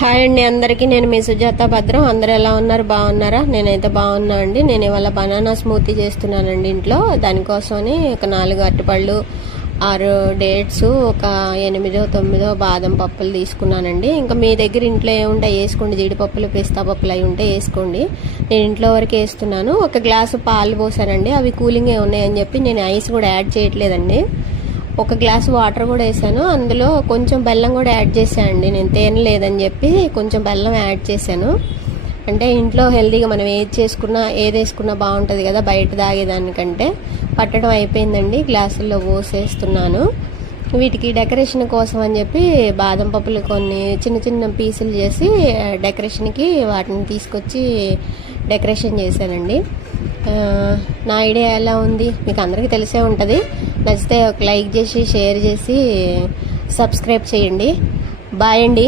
Hi అండి అందరికీ. నేను మీ సుజాత భద్రం. అందరూ ఎలా ఉన్నారు? బాగున్నారా? నేనైతే బాగున్నా అండి. నేను ఇవాళ బనానా స్మూతీ చేస్తున్నానండి ఇంట్లో. దానికోసమని ఒక 4 అరటిపళ్ళు, 6 డేట్స్, ఒక 8-9 బాదం పప్పులు తీసుకున్నానండి. ఇంకా మీ దగ్గర ఇంట్లో ఏముంటే వేసుకోండి. జీడిపప్పులు, పిస్తా పప్పులు అవి ఉంటే వేసుకోండి. నేను ఇంట్లో వరకు వేస్తున్నాను. ఒక గ్లాసు పాలు పోసానండి. అవి కూలింగ్ ఉన్నాయని చెప్పి నేను ఐస్ కూడా యాడ్ చేయట్లేదండి. ఒక గ్లాసు వాటర్ కూడా వేసాను. అందులో కొంచెం బెల్లం కూడా యాడ్ చేశానండి. నేను తేనె లేదని చెప్పి కొంచెం బెల్లం యాడ్ చేశాను. అంటే ఇంట్లో హెల్తీగా మనం ఏది వేసుకున్నా బాగుంటుంది కదా, బయట తాగేదానికంటే. పట్టడం అయిపోయిందండి. గ్లాసుల్లో పోసేస్తున్నాను. వీటికి డెకరేషన్ కోసం అని చెప్పి బాదం పప్పులు కొన్ని చిన్న చిన్న పీసులు చేసి డెకరేషన్కి వాటిని తీసుకొచ్చి డెకరేషన్ చేశానండి. నా ఐడియా ఎలా ఉంది మీకు అందరికీ తెలిసే ఉంటుంది. నచ్చితే ఒక లైక్ చేసి, షేర్ చేసి, సబ్స్క్రైబ్ చేయండి. బాయ్ అండి.